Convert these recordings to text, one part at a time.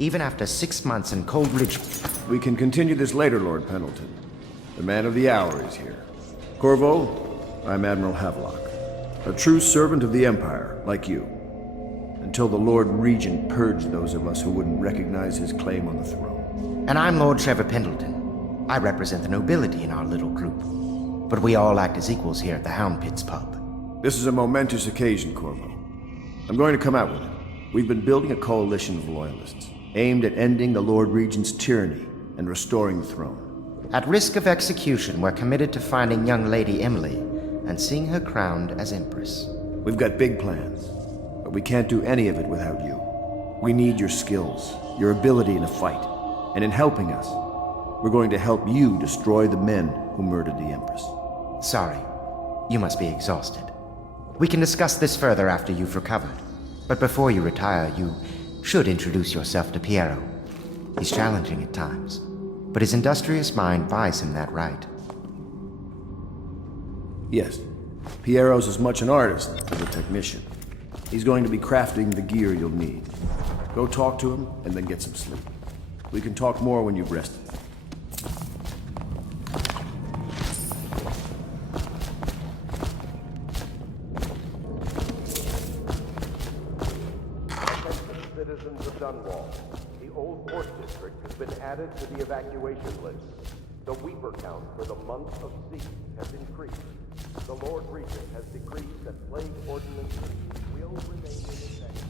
even after 6 months in Coldridge. We can continue this later, Lord Pendleton. The man of the hour is here. Corvo, I'm Admiral Havelock, a true servant of the Empire, like you. Until the Lord Regent purged those of us who wouldn't recognize his claim on the throne. And I'm Lord Trevor Pendleton. I represent the nobility in our little group. But we all act as equals here at the Hound Pits pub. This is a momentous occasion, Corvo. I'm going to come out with it. We've been building a coalition of loyalists, aimed at ending the Lord Regent's tyranny and restoring the throne. At risk of execution, we're committed to finding young Lady Emily and seeing her crowned as Empress. We've got big plans, but we can't do any of it without you. We need your skills, your ability in a fight, and in helping us, we're going to help you destroy the men who murdered the Empress. Sorry, you must be exhausted. We can discuss this further after you've recovered. But before you retire, you should introduce yourself to Piero. He's challenging at times, but his industrious mind buys him that right. Yes, Piero's as much an artist as a technician. He's going to be crafting the gear you'll need. Go talk to him, and then get some sleep. We can talk more when you've rested. Citizens of Dunwall, the Old Port District has been added to the evacuation list. The weeper count for the month of siege has increased. The Lord Regent has decreed that plague ordinances will remain in effect.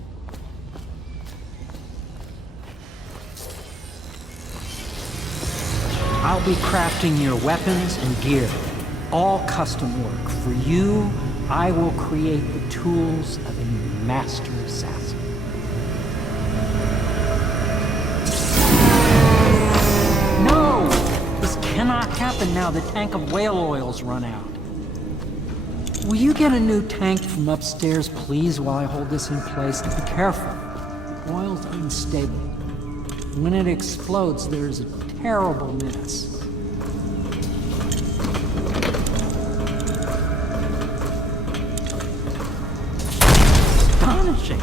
I'll be crafting your weapons and gear, all custom work. For you, I will create the tools of a master assassin. No! This cannot happen now. The tank of whale oil's run out. Will you get a new tank from upstairs, please, while I hold this in place? Be careful. The oil's unstable. When it explodes, there's a terrible mess. Astonishing.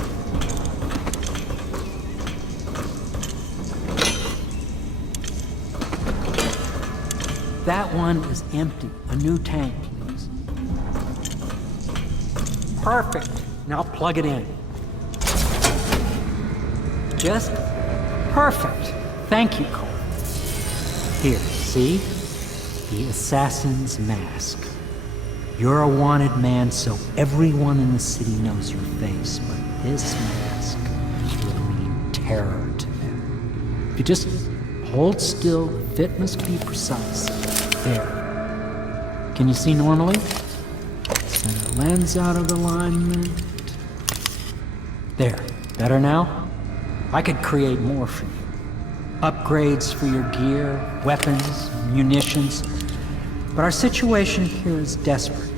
That one is empty. A new tank, please. Perfect. Now plug it in. Just perfect. Thank you, Cole. Here, see? The assassin's mask. You're a wanted man, so everyone in the city knows your face, but this mask will mean terror to them. If you just hold still, the fit must be precise. There. Can you see normally? Center lens out of alignment. There. Better now? I could create more for you. Upgrades for your gear, weapons, munitions. But our situation here is desperate.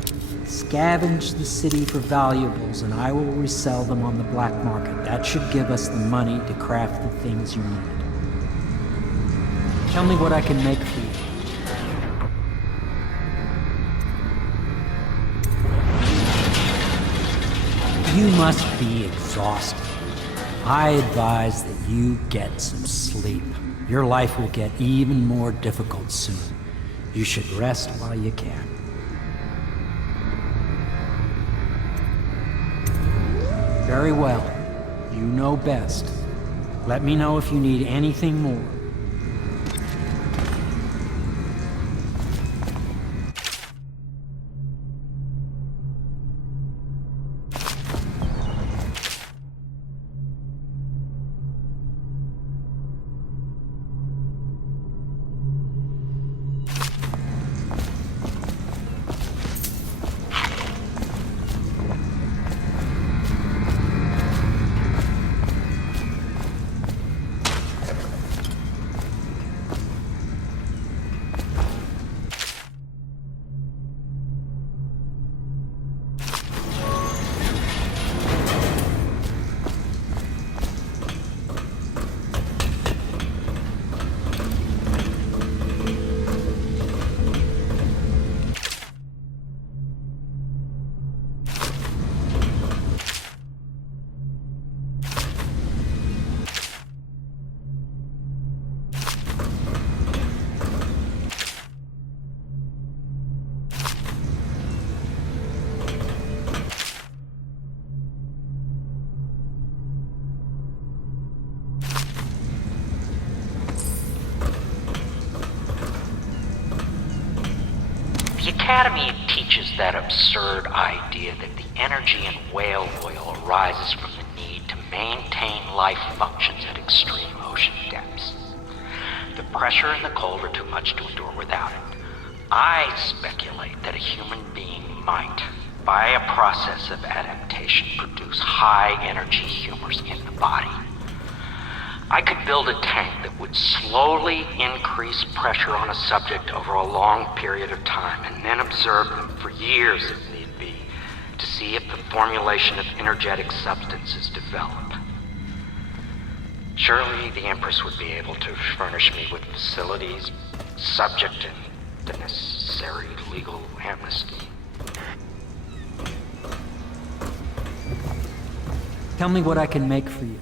Scavenge the city for valuables and I will resell them on the black market. That should give us the money to craft the things you need. Tell me what I can make for you. You must be exhausted. I advise that you get some sleep. Your life will get even more difficult soon. You should rest while you can. Very well. You know best. Let me know if you need anything more. The Academy teaches that absurd idea that the energy in whale oil arises from the need to maintain life functions at extreme ocean depths. The pressure and the cold are too much to endure without it. I speculate that a human being might, by a process of adaptation, produce high-energy humors in the body. I could build a tank that would slowly increase pressure on a subject over a long period of time and then observe them for years if need be to see if the formulation of energetic substances develop. Surely the Empress would be able to furnish me with facilities subject to the necessary legal amnesty. Tell me what I can make for you.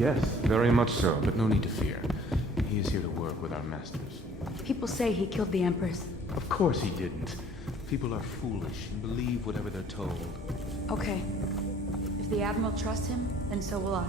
Yes, very much so, but no need to fear. He is here to work with our masters. People say he killed the Empress. Of course he didn't. People are foolish and believe whatever they're told. Okay. If the Admiral trusts him, then so will I.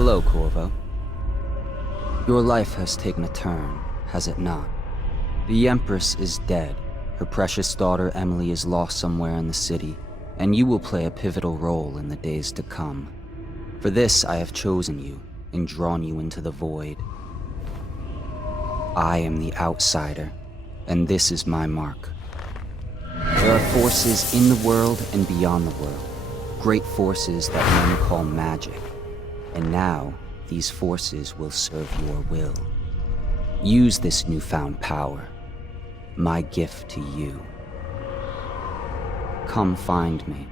Hello, Corvo. Your life has taken a turn, has it not? The Empress is dead. Her precious daughter Emily is lost somewhere in the city, and you will play a pivotal role in the days to come. For this I have chosen you and drawn you into the void. I am the outsider, and this is my mark. There are forces in the world and beyond the world, great forces that men call magic, and now these forces will serve your will. Use this newfound power, my gift to you. Come find me.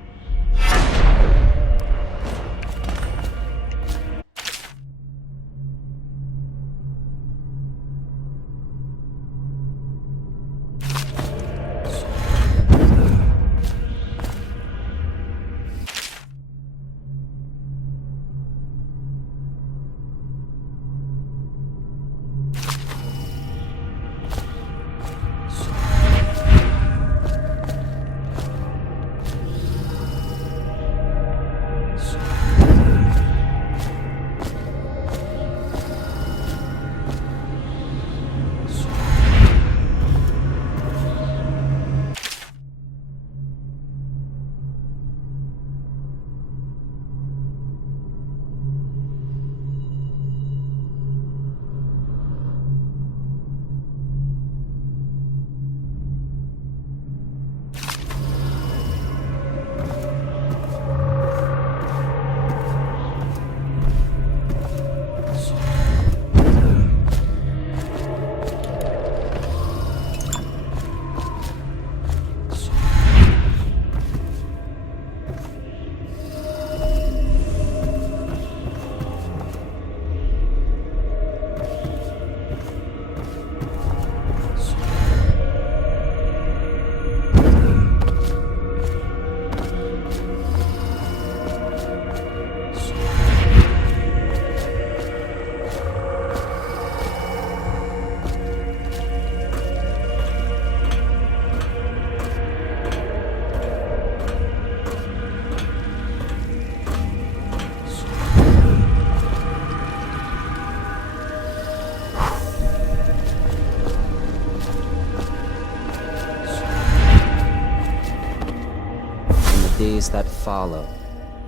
Days that follow,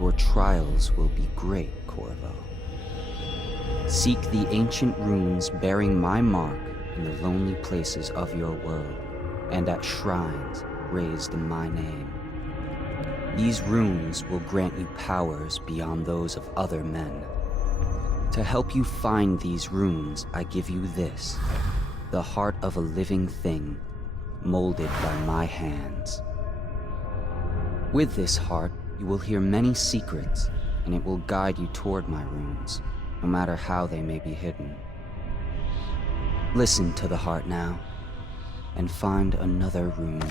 your trials will be great, Corvo. Seek the ancient runes bearing my mark in the lonely places of your world, and at shrines raised in my name. These runes will grant you powers beyond those of other men. To help you find these runes, I give you this, the heart of a living thing, molded by my hands. With this heart, you will hear many secrets, and it will guide you toward my runes, no matter how they may be hidden. Listen to the heart now, and find another rune.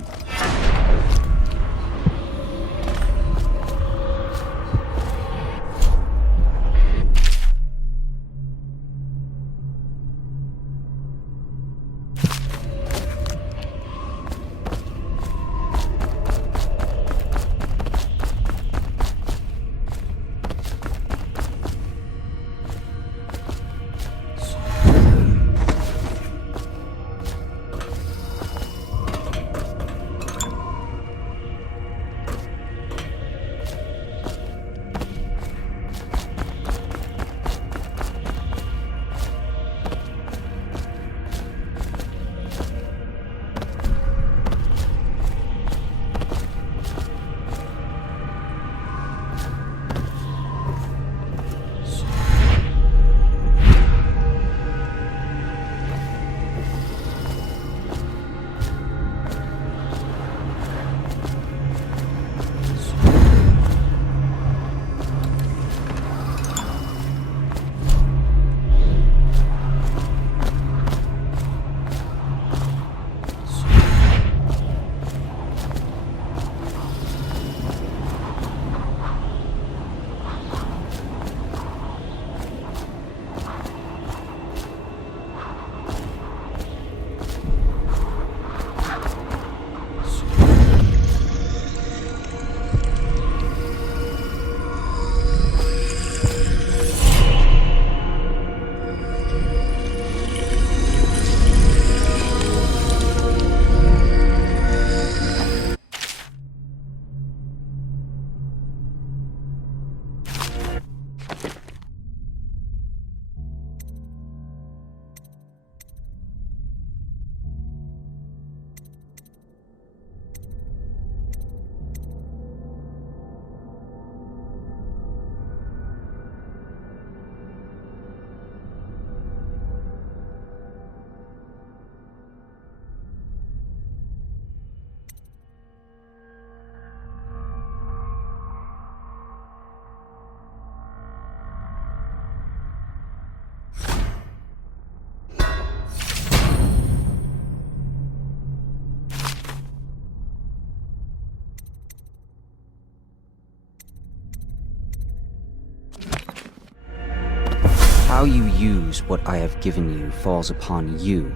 How you use what I have given you falls upon you,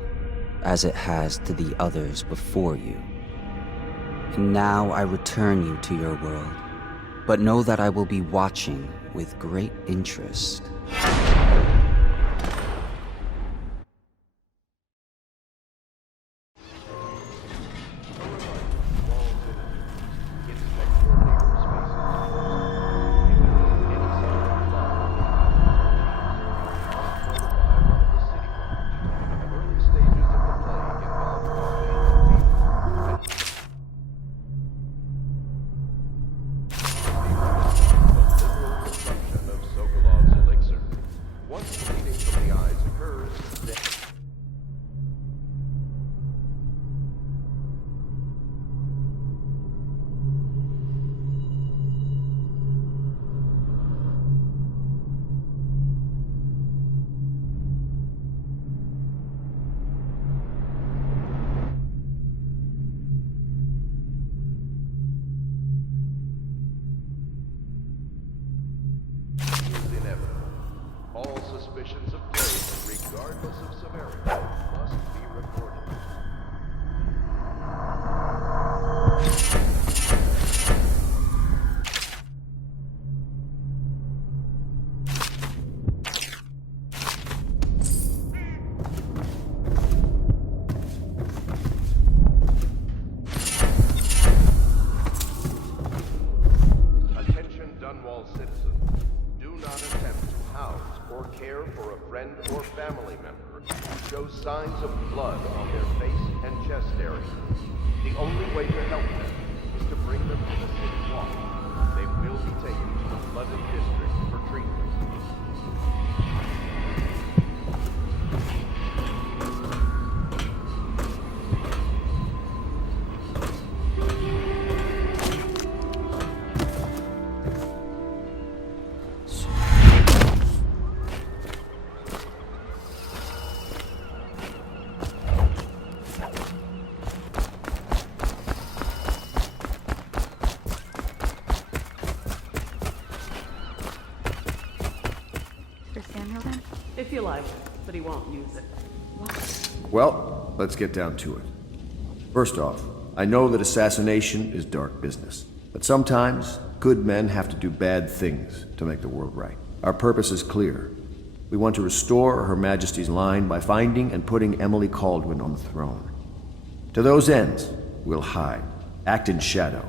as it has to the others before you. And now I return you to your world, but know that I will be watching with great interest. All suspicions of guilt, regardless of severity, must be recorded. Attention Dunwall citizens. Do not attempt to house or care for a friend or family member who shows signs of blood on their face and chest area. The only way to help them is to bring them to the city walk. They will be taken to the flooded district for treatment. If you like, but he won't use it. Well, let's get down to it. First off, I know that assassination is dark business, but sometimes good men have to do bad things to make the world right. Our purpose is clear. We want to restore Her Majesty's line by finding and putting Emily Kaldwin on the throne. To those ends, we'll hide, act in shadow,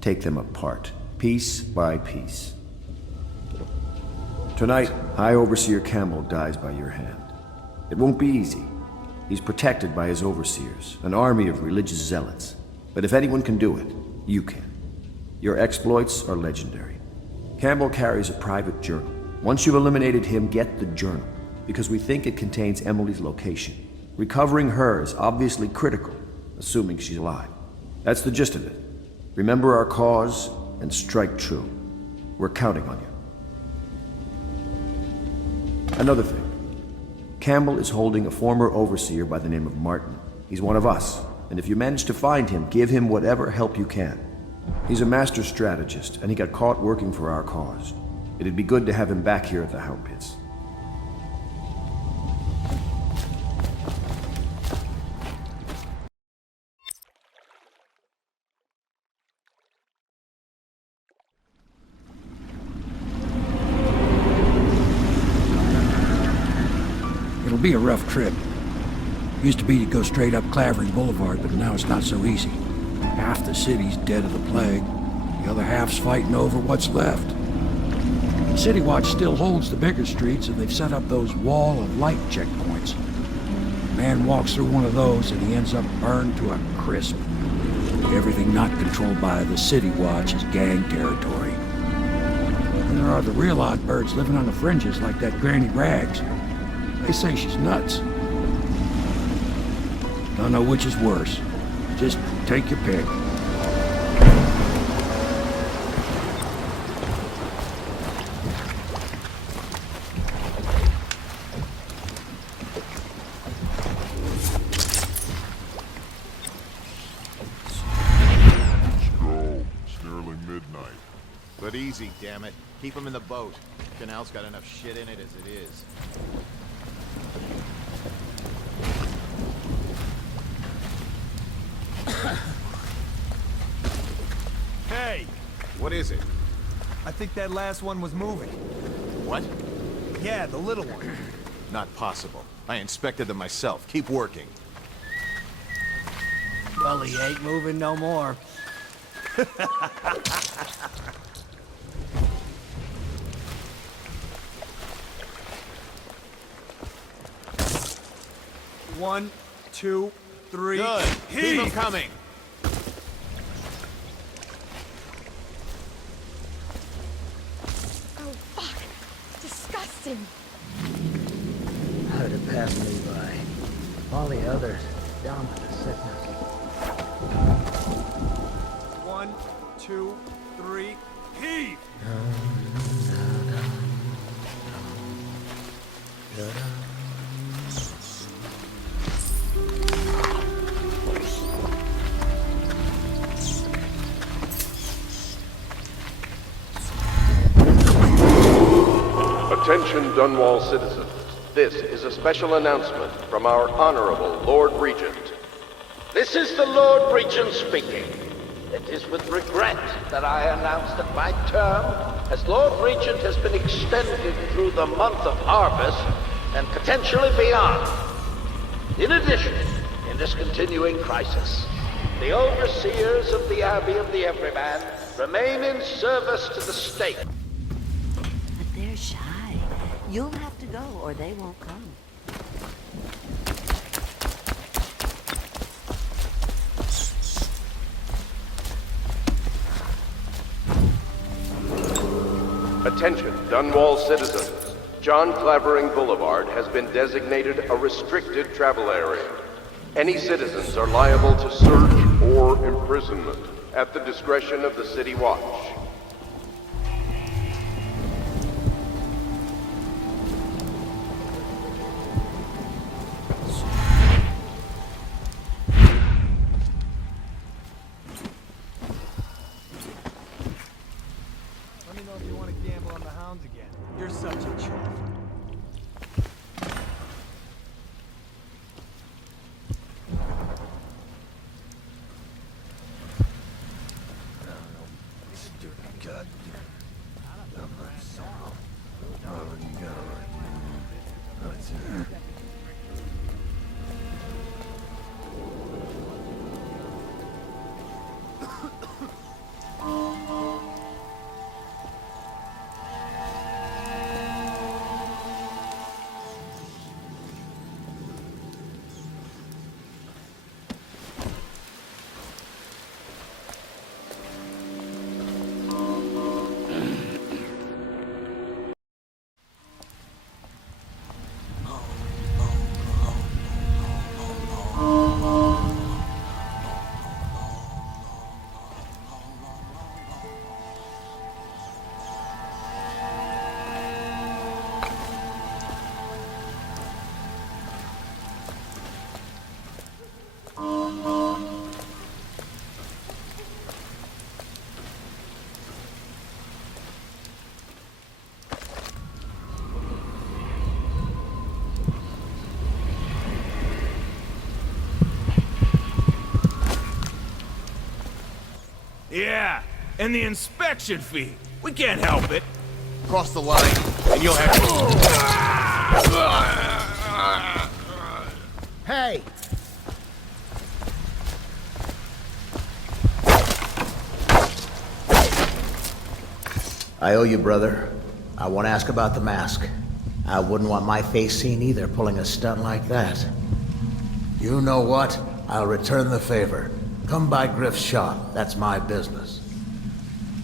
take them apart, piece by piece. Tonight, High Overseer Campbell dies by your hand. It won't be easy. He's protected by his overseers, an army of religious zealots. But if anyone can do it, you can. Your exploits are legendary. Campbell carries a private journal. Once you've eliminated him, get the journal, because we think it contains Emily's location. Recovering her is obviously critical, assuming she's alive. That's the gist of it. Remember our cause and strike true. We're counting on you. Another thing. Campbell is holding a former overseer by the name of Martin. He's one of us, and if you manage to find him, give him whatever help you can. He's a master strategist, and he got caught working for our cause. It'd be good to have him back here at the Hound Pits. It'll be a rough trip. Used to be to go straight up Clavering Boulevard, but now it's not so easy. Half the city's dead of the plague. The other half's fighting over what's left. City Watch still holds the bigger streets, and they've set up those wall of light checkpoints. A man walks through one of those, and he ends up burned to a crisp. Everything not controlled by the City Watch is gang territory. And there are the real odd birds living on the fringes like that Granny Rags. They say she's nuts. Don't know which is worse. Just take your pick. It's nearly midnight. But easy, damn it. Keep him in the boat. Canal's got enough shit in it as it is. What is it? I think that last one was moving. What? Yeah, the little one. Not possible. I inspected them myself. Keep working. Well, he ain't moving no more. One, two, three. Good. Keep them coming. Oh, fuck. Disgusting. How did it pass me by? All the others, down with the sickness. One, two, three. Heave! Attention Dunwall citizens. This is a special announcement from our Honorable Lord Regent. This is the Lord Regent speaking. It is with regret that I announce that my term as Lord Regent has been extended through the month of harvest and potentially beyond. In addition, in this continuing crisis, the overseers of the Abbey of the Everyman remain in service to the state. But they're shy. You'll have to go or they won't come. Attention Dunwall citizens. John Clavering Boulevard has been designated a restricted travel area. Any citizens are liable to search or imprisonment at the discretion of the City Watch. Let me know if you want to gamble on the hounds again. You're such a chump. Yeah, and the inspection fee. We can't help it. Cross the line, and you'll have to... Hey! I owe you, brother. I want to ask about the mask. I wouldn't want my face seen either, pulling a stunt like that. You know what? I'll return the favor. Come by Griff's shop. That's my business.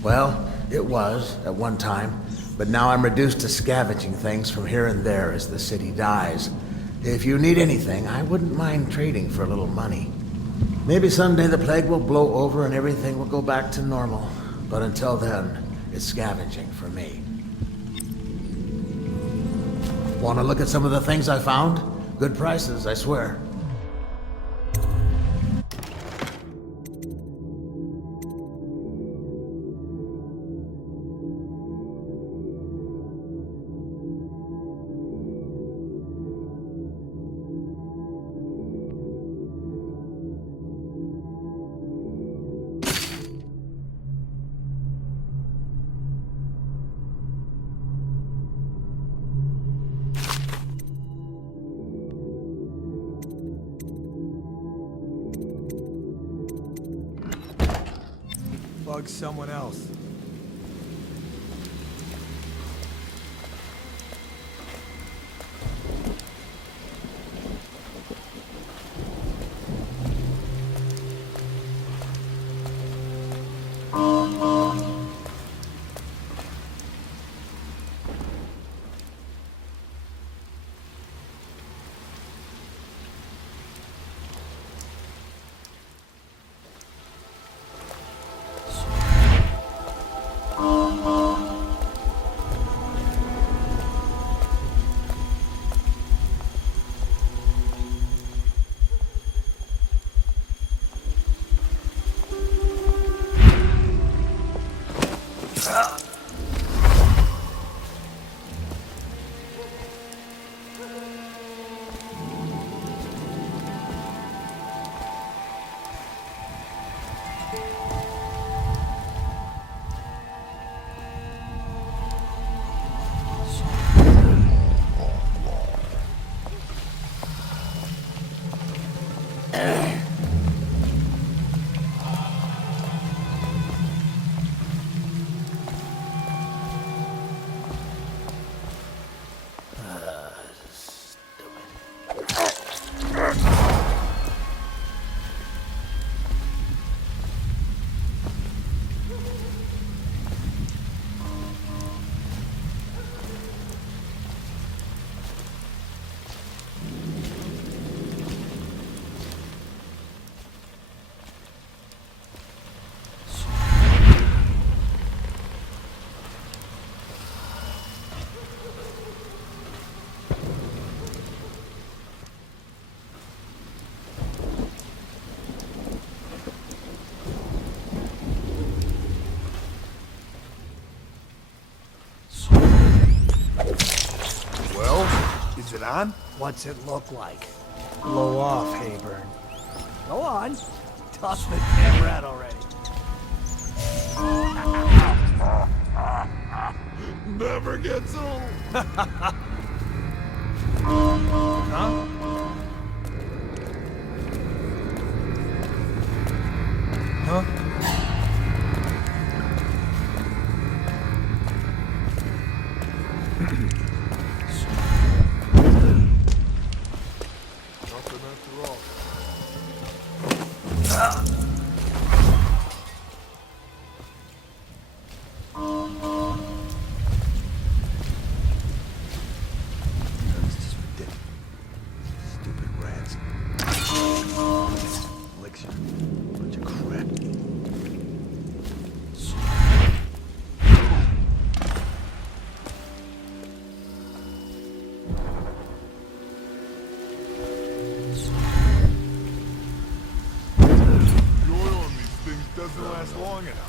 Well, it was, at one time, but now I'm reduced to scavenging things from here and there as the city dies. If you need anything, I wouldn't mind trading for a little money. Maybe someday the plague will blow over and everything will go back to normal. But until then, it's scavenging for me. Want to look at some of the things I found? Good prices, I swear. bug someone else. Is it on? What's it look like? Blow off, Hayburn. Go on. Toss the camera out already. Never gets old. Huh? Huh? Doesn't last long enough.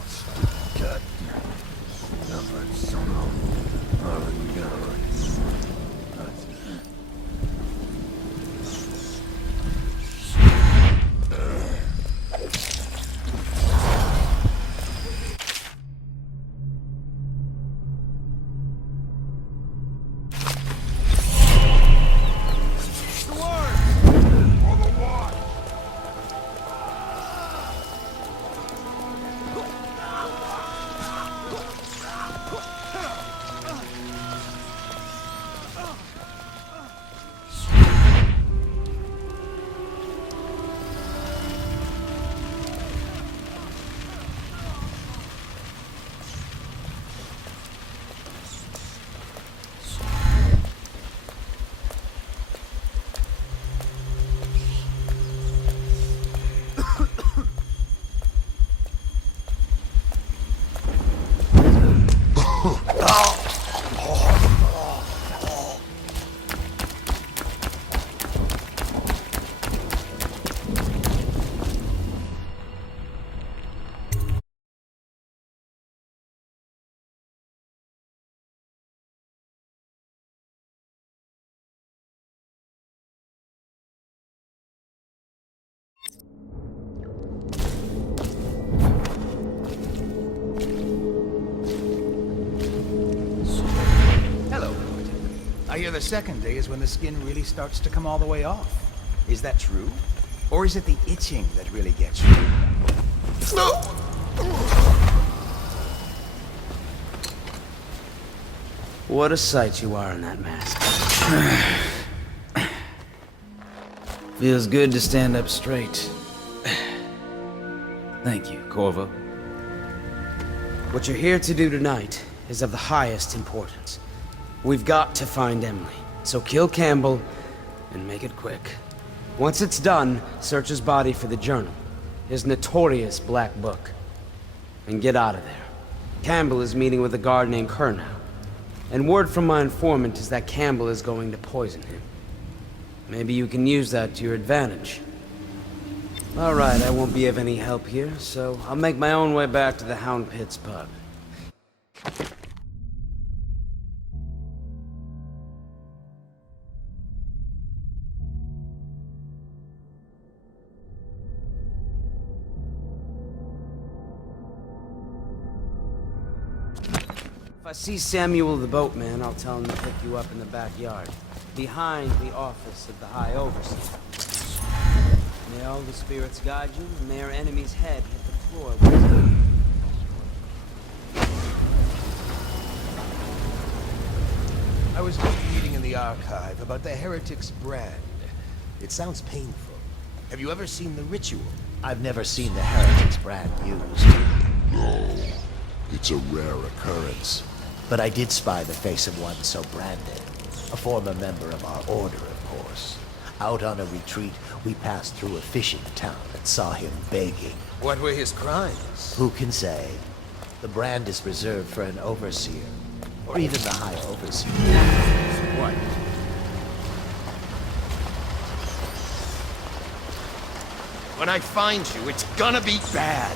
I hear the second day is when the skin really starts to come all the way off. Is that true? Or is it the itching that really gets you? What a sight you are in that mask. Feels good to stand up straight. Thank you, Corvo. What you're here to do tonight is of the highest importance. We've got to find Emily, so kill Campbell and make it quick. Once it's done, search his body for the journal, his notorious black book, and get out of there. Campbell is meeting with a guard named Kernow, and word from my informant is that Campbell is going to poison him. Maybe you can use that to your advantage. All right, I won't be of any help here, so I'll make my own way back to the Hound Pits pub. If I see Samuel the boatman, I'll tell him to pick you up in the backyard, behind the office of the High Overseer. May all the spirits guide you, and may our enemy's head hit the floor with I was reading in the archive about the heretic's brand. It sounds painful. Have you ever seen the ritual? I've never seen the heretic's brand used. No, it's a rare occurrence. But I did spy the face of one so branded. A former member of our order, of course. Out on a retreat, we passed through a fishing town and saw him begging. What were his crimes? Who can say? The brand is reserved for an overseer, or even the High Overseer. What? When I find you, it's gonna be bad.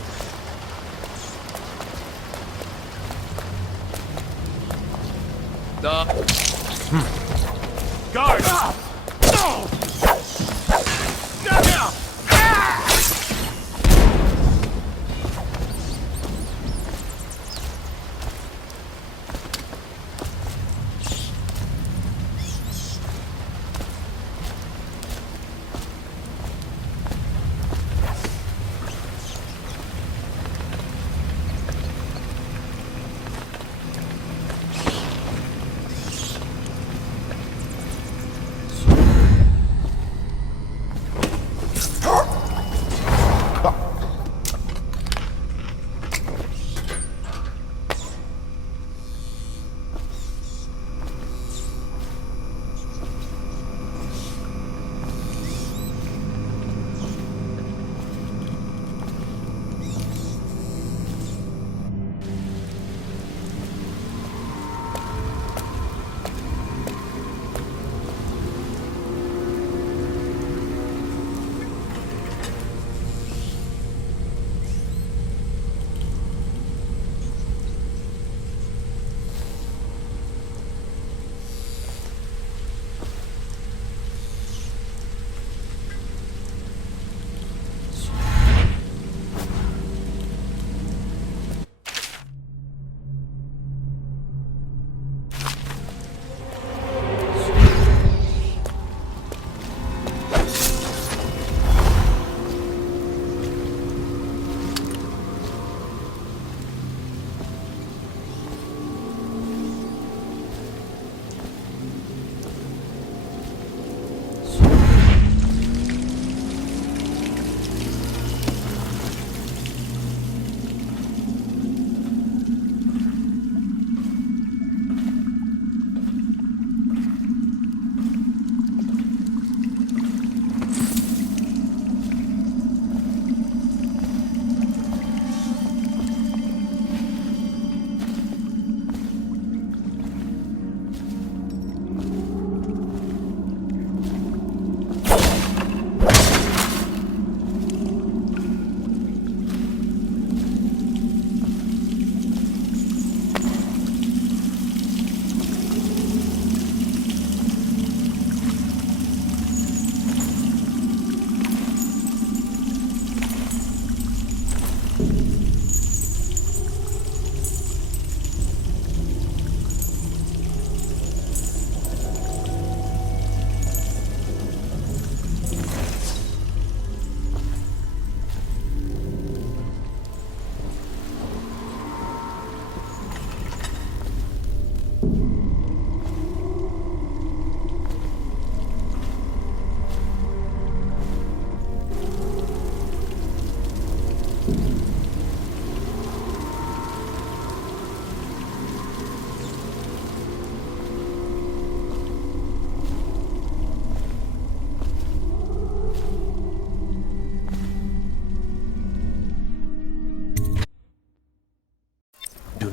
Guard! No!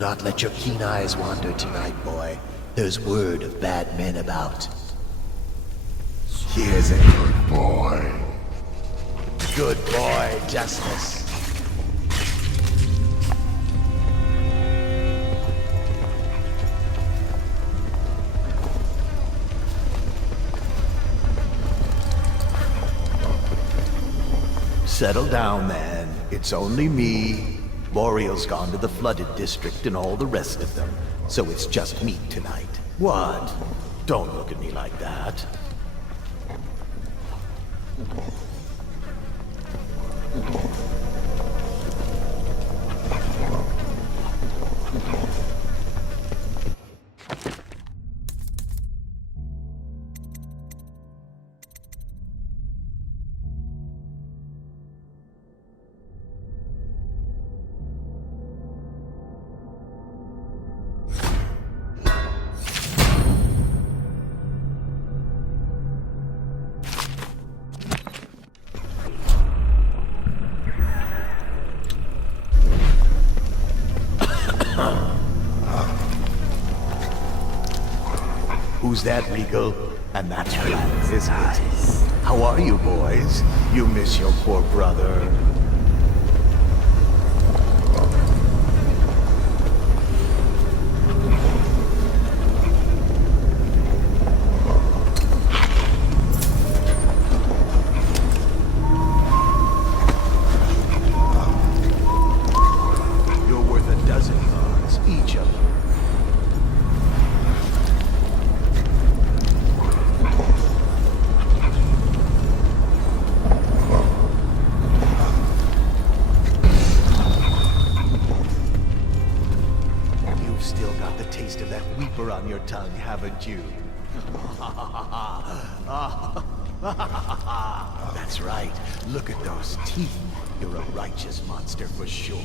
not let your keen eyes wander tonight, boy. There's word of bad men about. Here's a good boy. Good boy, Justice. Settle down, man. It's only me. Boreal's gone to the flooded district and all the rest of them. So it's just me tonight. What? Don't look at me like that. Who's that, Regal? And that's Franz, isn't it? How are you, boys? You miss your poor brother. You're worth a dozen cards, each of them. On your tongue, haven't you? That's right. Look at those teeth. You're a righteous monster for sure.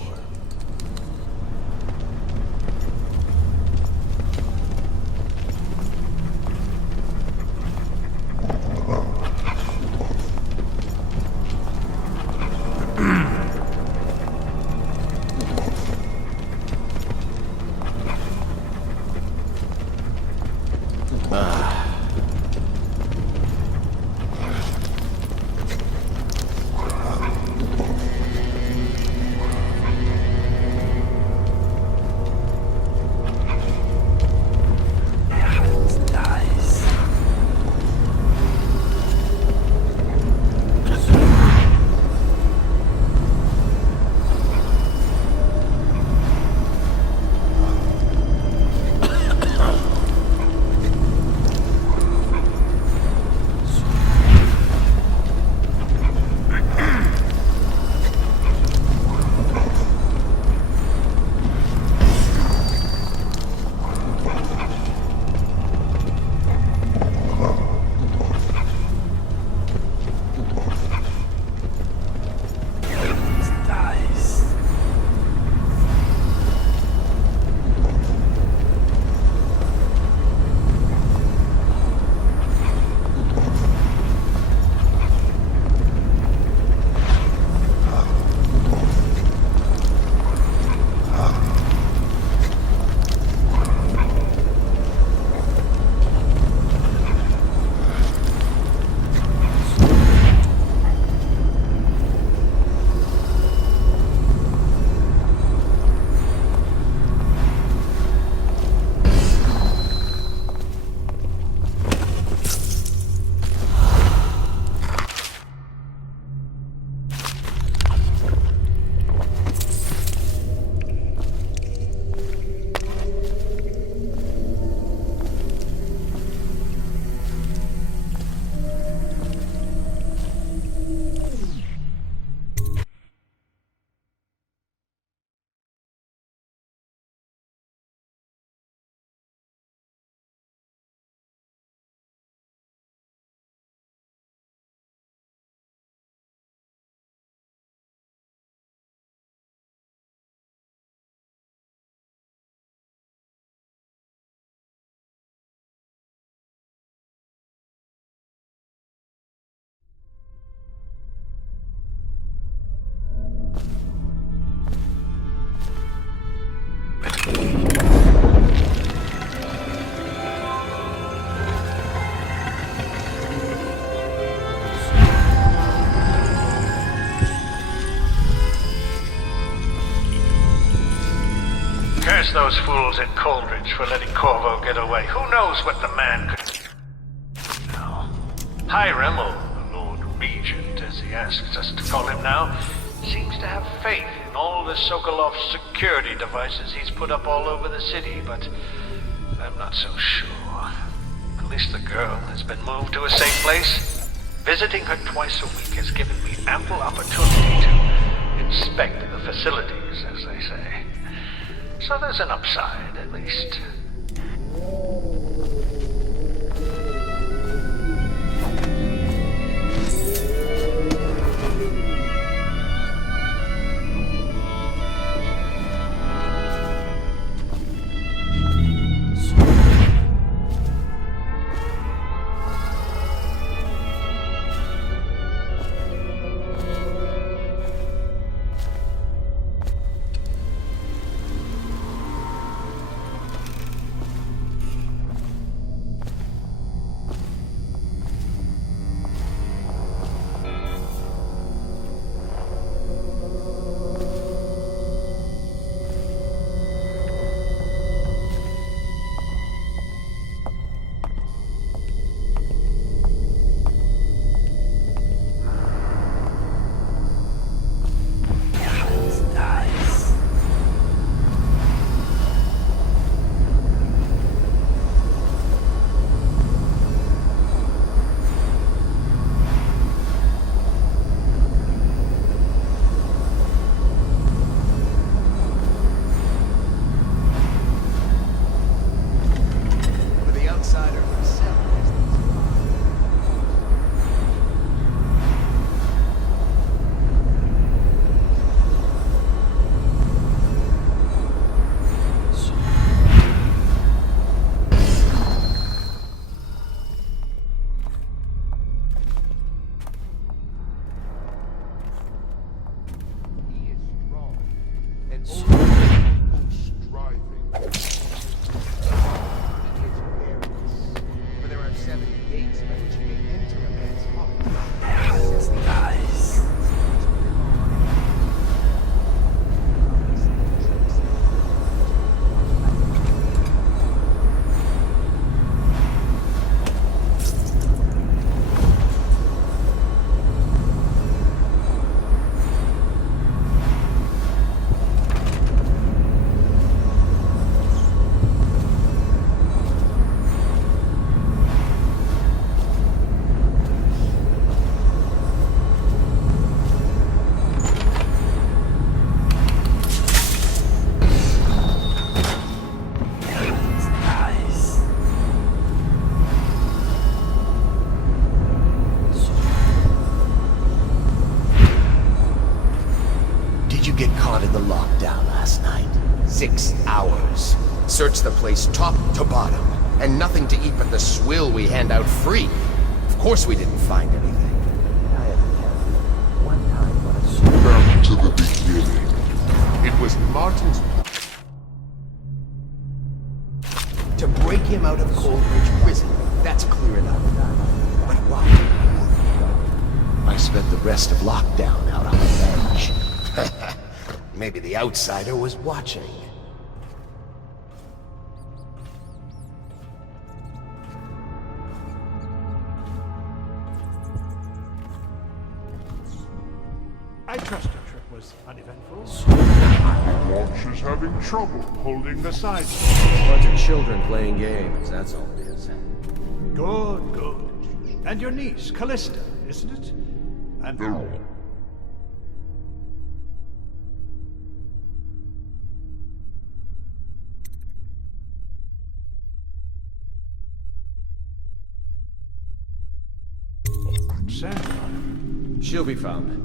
curse those fools at Coldridge for letting Corvo get away. Who knows what the man could... No. Hiram, or the Lord Regent, as he asks us to call him now, seems to have faith in all the Sokolov security devices he's put up all over the city, but I'm not so sure. At least the girl has been moved to a safe place. Visiting her twice a week has given me ample opportunity to inspect the facilities, as they say. So there's an upside, at least. get caught in the lockdown last night. 6 hours. Searched the place top to bottom. And nothing to eat but the swill we hand out free. Of course we didn't find anything. I haven't counted one time what I saw. Back to the beginning. It was Martin's... To break him out of Coldridge Prison, that's clear enough. But why? I spent the rest of lockdown out on the bench. Maybe the outsider was watching. I trust your trip was uneventful. Watch is having trouble holding the sides. Bunch of children playing games, that's all it is. Good, good. And your niece, Callista, isn't it? And Sandra. She'll be found.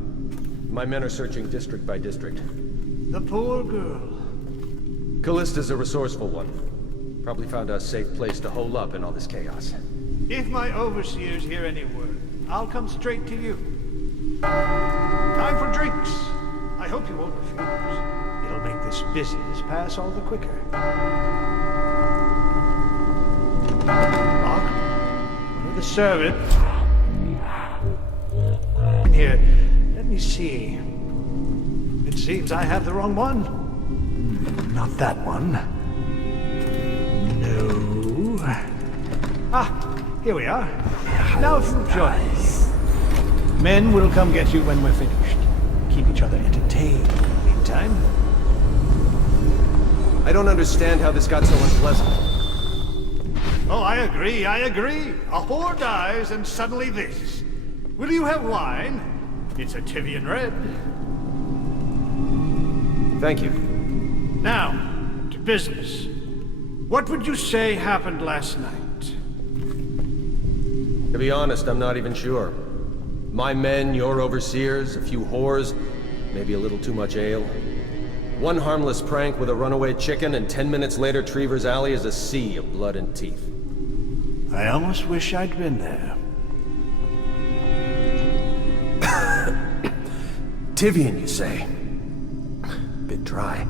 My men are searching district by district. The poor girl. Callista's a resourceful one. Probably found a safe place to hole up in all this chaos. If my overseers hear any word, I'll come straight to you. Time for drinks. I hope you won't refuse. It'll make this business pass all the quicker. Rock, one of the servants. Here, let me see. It seems I have the wrong one. Not that one. No. Ah, here we are. Now if you'll join us. Men will come get you when we're finished. Keep each other entertained in the meantime. I don't understand how this got so unpleasant. Oh, I agree. A whore dies and suddenly this. Will you have wine? It's a Tivian red. Thank you. Now, to business. What would you say happened last night? To be honest, I'm not even sure. My men, your overseers, a few whores, maybe a little too much ale. One harmless prank with a runaway chicken, and 10 minutes later, Trevor's Alley is a sea of blood and teeth. I almost wish I'd been there. Tivian, you say? Bit dry.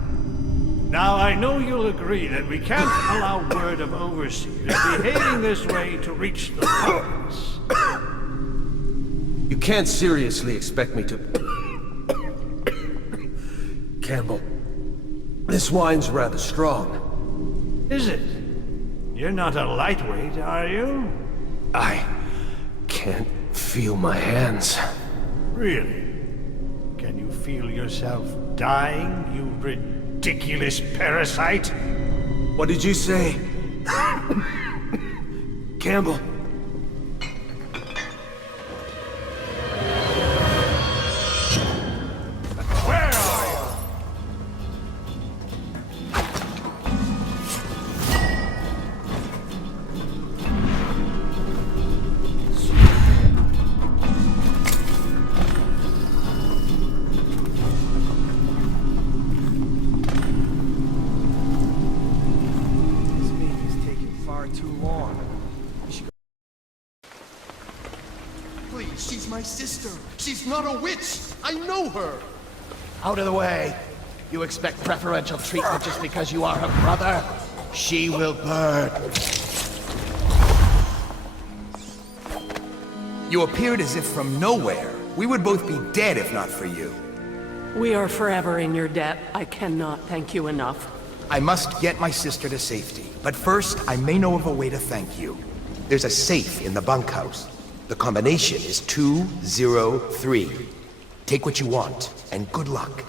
Now, I know you'll agree that we can't allow word of overseers behaving this way to reach the palace. You can't seriously expect me to... Campbell, this wine's rather strong. Is it? You're not a lightweight, are you? I can't feel my hands. Really? Can you feel yourself dying, you ridiculous parasite? What did you say? Campbell. She's my sister. She's not a witch. I know her. Out of the way. You expect preferential treatment just because you are her brother? She will burn. You appeared as if from nowhere. We would both be dead if not for you. We are forever in your debt. I cannot thank you enough. I must get my sister to safety. But first, I may know of a way to thank you. There's a safe in the bunkhouse. The combination is 203. Take what you want, and good luck.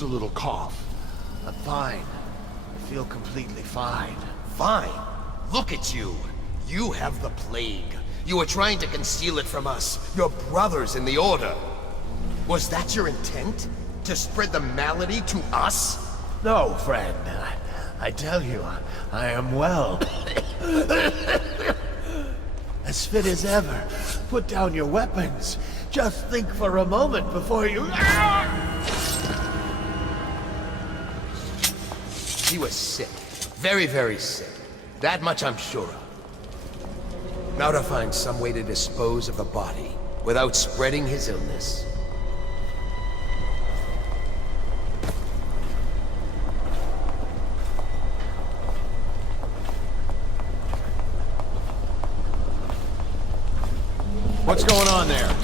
Just a little cough. I'm fine. I feel completely fine. Fine? Look at you. You have the plague. You are trying to conceal it from us, your brothers in the Order. Was that your intent? To spread the malady to us? No, friend. I tell you, I am well. As fit as ever. Put down your weapons. Just think for a moment before you... He was sick. Very, very sick. That much I'm sure of. Now to find some way to dispose of the body without spreading his illness. What's going on there?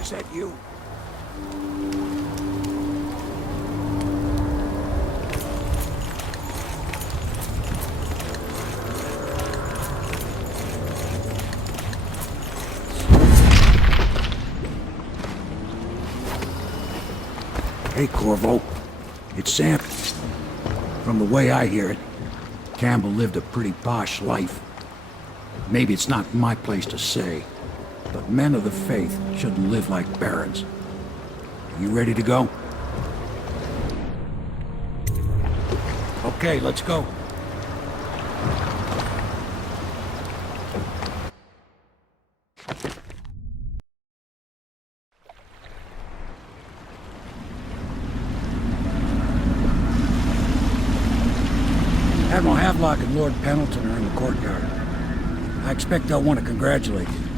Is that you? Hey, Corvo. It's Sam. From the way I hear it, Campbell lived a pretty posh life. Maybe it's not my place to say, but men of the faith shouldn't live like barons. Are you ready to go? Okay, let's go. Admiral Havelock and Lord Pendleton are in the courtyard. I expect they'll want to congratulate you.